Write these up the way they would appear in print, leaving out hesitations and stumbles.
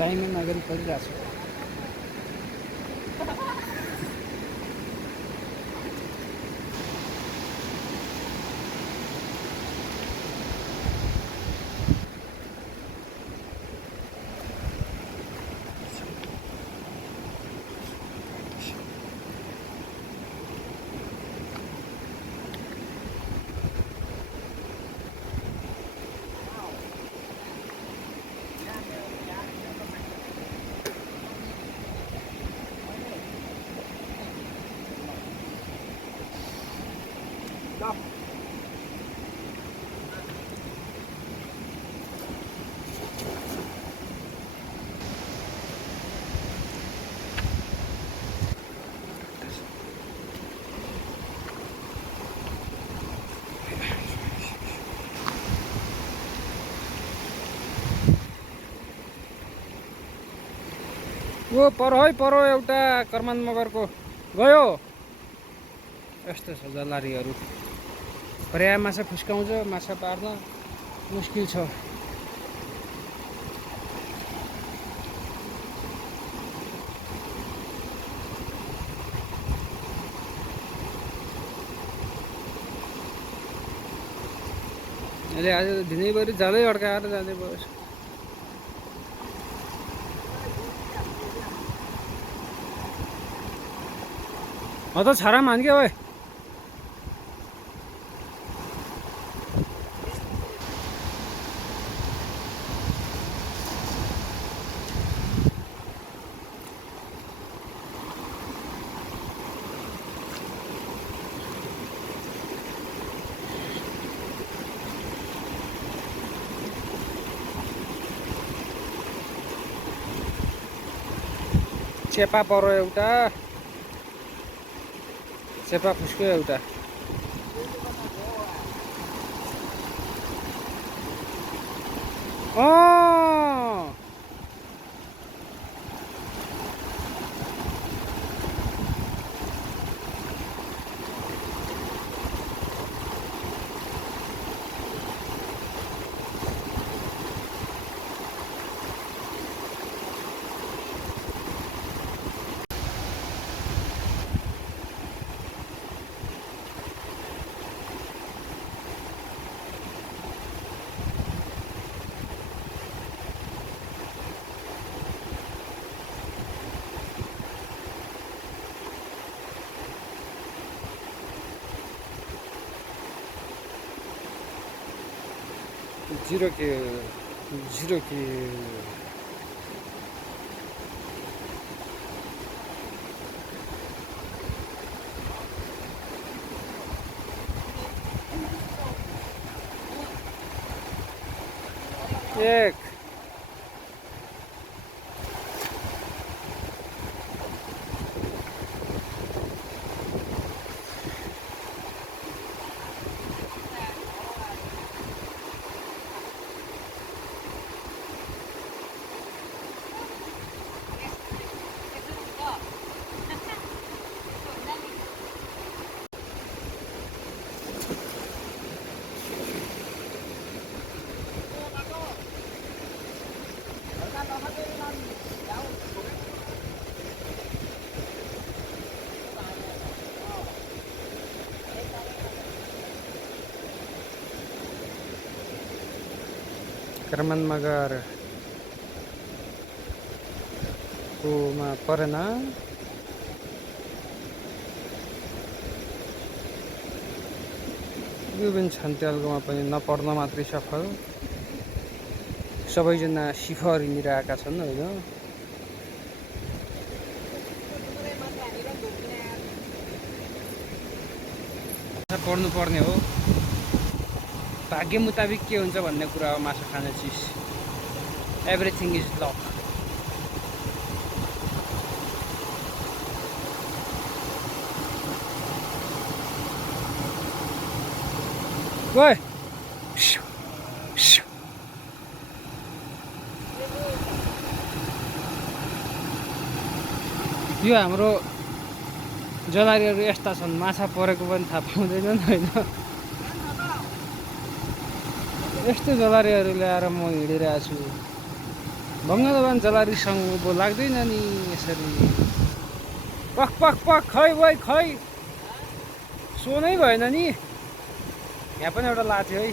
टाइमै नगरी परिरहेको छु। ओ पर एउटा कर्मान मगरको गयो। यस्तो छ जलारीहरू, पर्या माछा फुस्काउँछ, माछा पार्न मुस्किल छ। अहिले आज दिनैभरि जालै अड्काएर जाँदै भयो। त छारा मान के ओए चेपा परो एउटा, चेपा फुस्क्यो एउटा। जीरो के एक कर्मन मगर कोमा परेन। युबिन छन्त्यालकोमा पनि नपर्न मात्रै सफल, सबैजना सिफर हिँडिरहेका छन् होइन। पढ्नु पर्ने हो, भाग्य मुताबिक के हुन्छ भन्ने कुरा हो माछा खाने चिज। Everything is lock. ओए यो हाम्रो जलारीहरू यस्ता छन्, माछा परेको पनि थाहा पाउँदैनन् होइन। यस्तो जलारीहरू ल्याएर म हिँडिरहेको छु। भग्न जलारीसँग उँभो लाग्दैन नि यसरी। पख पख पख खै वै खै सोनै भएन नि। यहाँ पनि एउटा लाथ्यो है।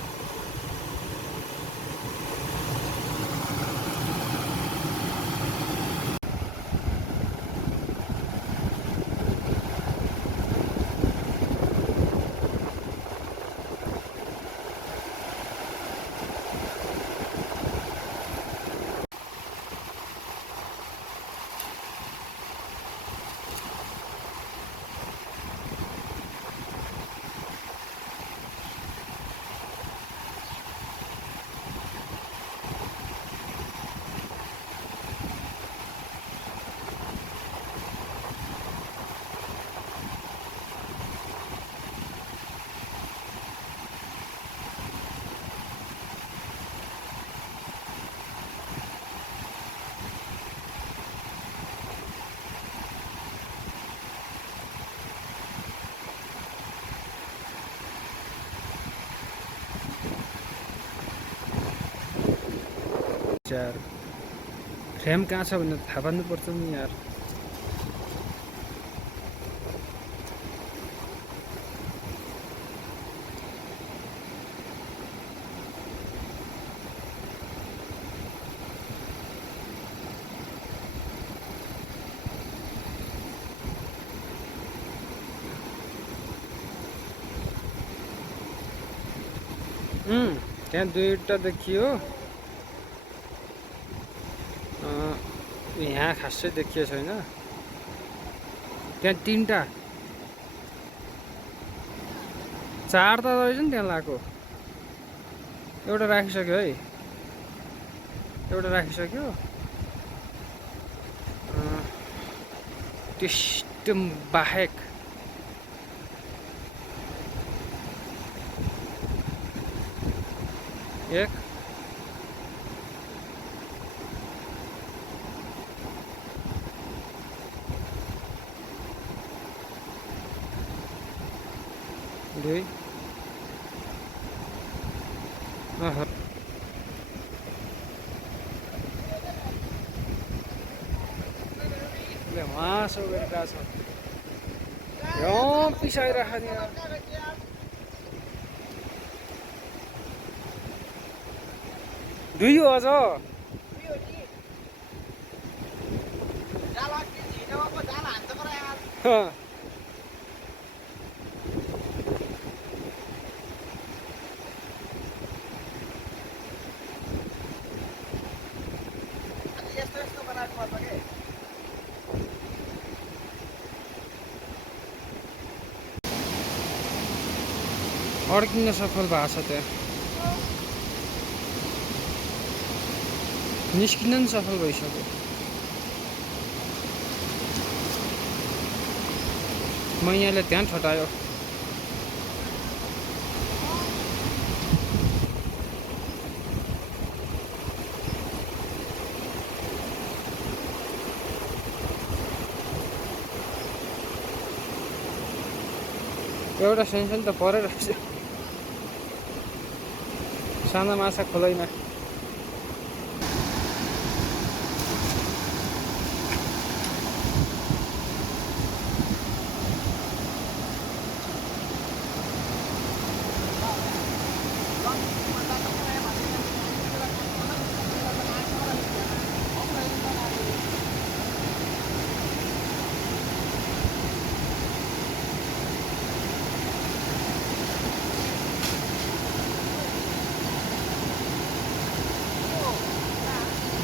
यार फ्रेम कहाँ छ भनेर थाहा पार्नुपर्छ नि यार। त्यहाँ दुईवटा देखियो। यहाँ खासै देखिएको छैन। त्यहाँ तीनटा चार त रहेछ नि त्यहाँ लगाएको। एउटा राखिसक्यो है, एउटा राखिसक्यो। त्यस्तो बाहेक एक दुई मासु गरिरहेको छ। पिसाइरहेको नि दुई हो अझ। अड्किन सफल भएको छ। त्यहाँ निस्किन पनि सफल भइसक्यो। मैयाले त्यहाँ ठटायो। एउटा सेन्सन त परेरहेछ साना माछा खोलैमा।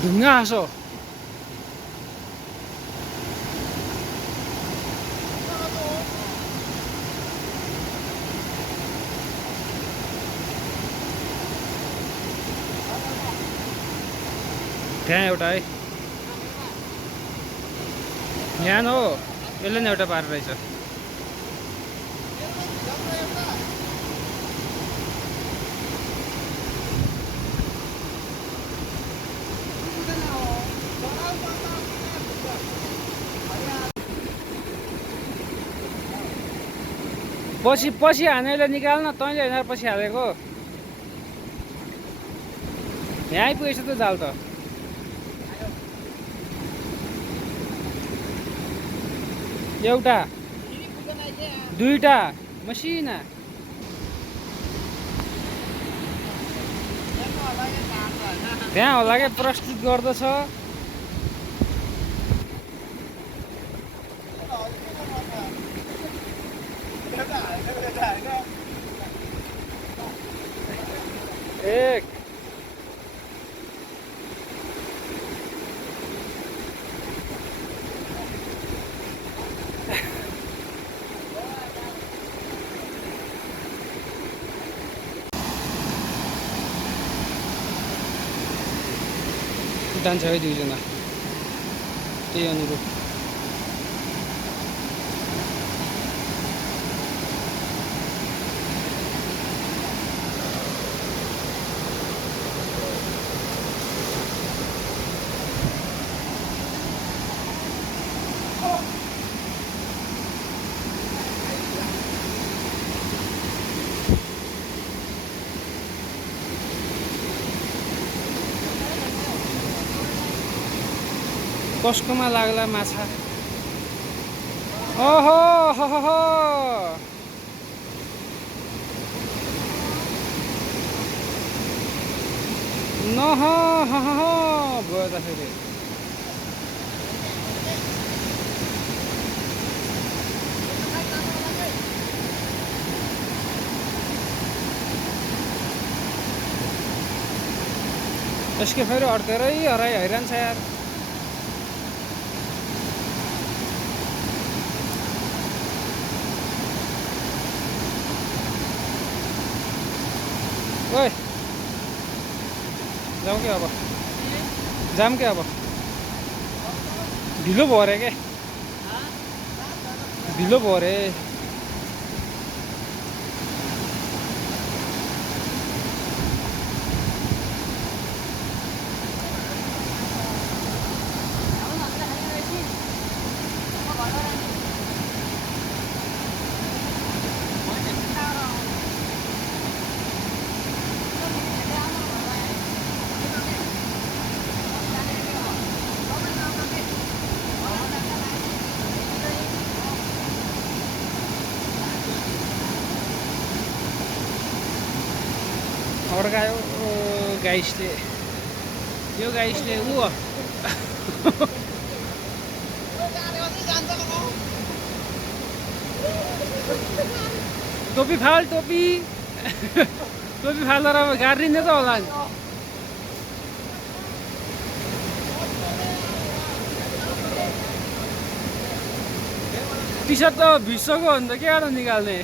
ढुङ्गा हाँसो त्यहाँ एउटा है। यहाँ हो यसले नि एउटा पारेर रहेछ। पछि पछि हानेले निकाल्न, तैँले होइन पछि हालेको। यहाँ आइपुगेछ त जाल त। एउटा दुईटा मसिना त्यहाँ होला क्या प्रस्तुत गर्दछ। एक जान्छ है दुईजना त्यही अनुरूप। कसकोमा लाग्ला माछा? ओहो हो हो न हो भयो त फेरि। यसको फेरि अड्केरै हैरान छ यार। ओए जाऊँ क्या अब? जाम क्या अब? ढिलो भयो अरे क्या, ढिलो भयो अरे। अड्कायो गाइसले, यो गाइसले ऊ टोपी फाल टोपी टोपी फालेर अब गाडिने त होला नि। टी सर्ट त भिज्सक्यो भने त के आएर निकाल्ने?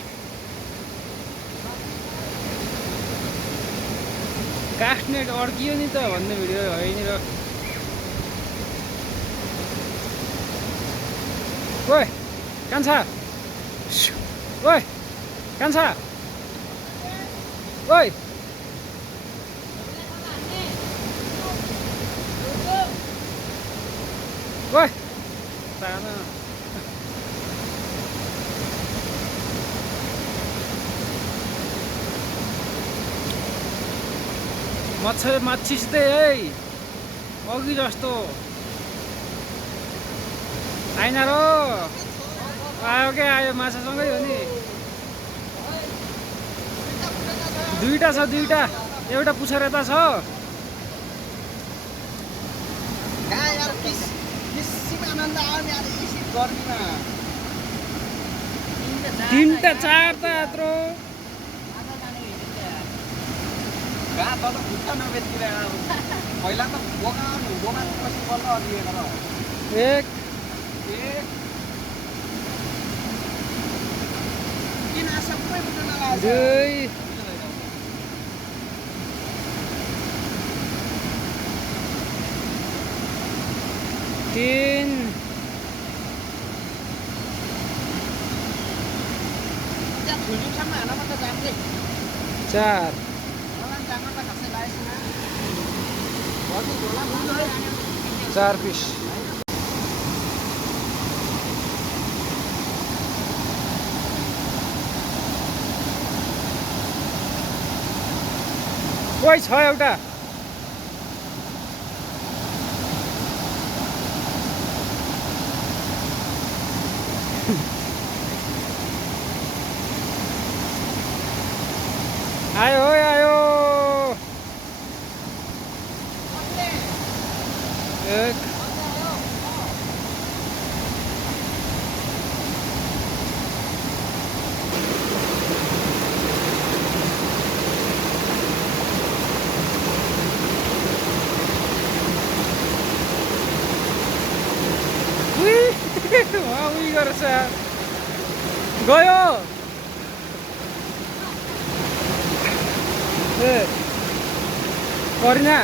कास्टनेट अड्कियो नि त भन्ने भिडियो है नि र। ओए कान्छा, ओए कान्छा, ओए ओए ताना माछिस्दै है अघि जस्तो आइन र। आयो क्या आयो, माछासँगै हो नि। दुईटा छ, दुईटा, एउटा पुछर यता छ। तिनटा चारटा यत्रो पहिला त बोका पछि बल्ल अधिएर एक किन सबै बुझ्न लाग्छ। दुई तीन फुलसम्म हान मात्र जान्दै चार मलाई जान्न त खस्दै लागेछ। चार पिस। कोही छ एउटा? आयो आयो एक उही गरेछ गयो ए करिना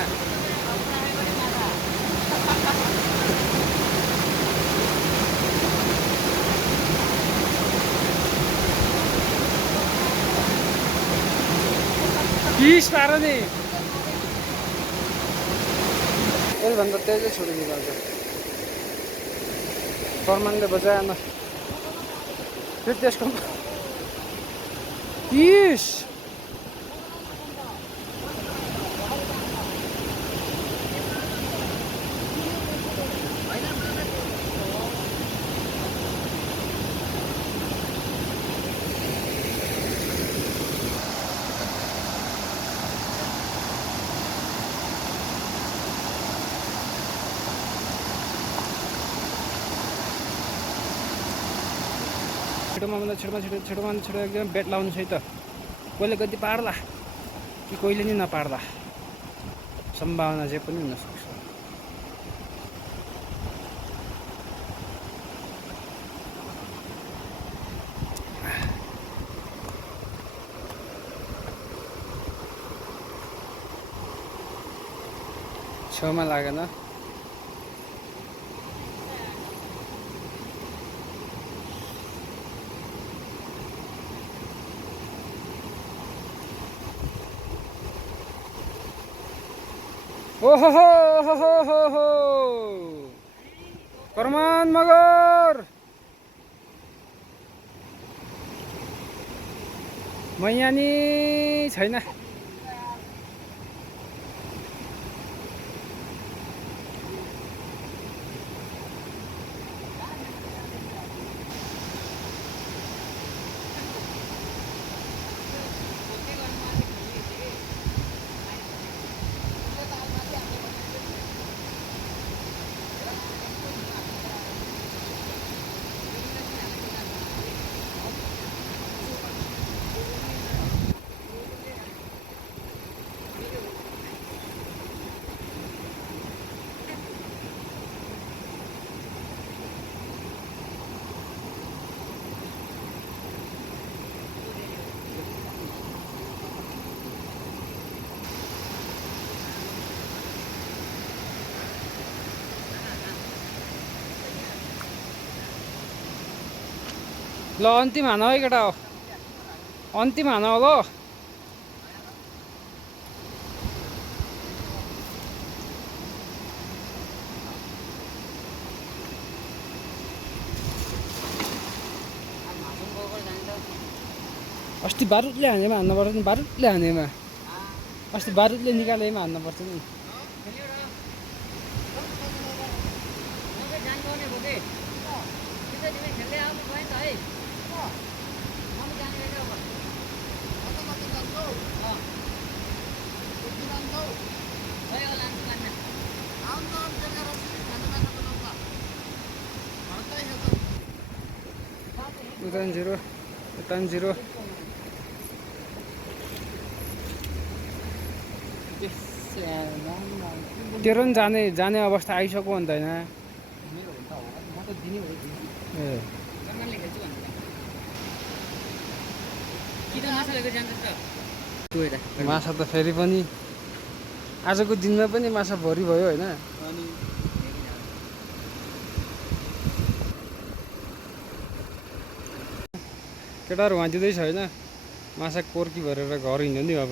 किस पार नि यसभन्दा तेजै छोडिदिनु पर्छ फर्मानले बजाएन फेरि त्यसको 30 छिटोमा भन्दा छिटोमा छिटो एकदम बेट लाउनु छ है त कहिले गति पार्ला कि कहिले नि नपार्ला सम्भावना जे पनि हुनसक्छ छेउमा लागेन ओहो हो कर्मान मगर म यहाँ नि छैन ल अन्तिम हान है केटा हो अन्तिम हान हो ल अस्ति बारुदले हानेमा हान्नुपर्छ नि बारुदले हानेमा अस्ति बारुदले निकालेमा हान्नुपर्छ नि उतान जिरो तेरो नि जाने अवस्था आइसक्यो अन्त होइन माछा त फेरि पनि आजको दिनमा पनि माछा भरि भयो होइन केटाहरू भाँचिँदैछ होइन माछा कोर्की भरेर घर हिँड्यो नि अब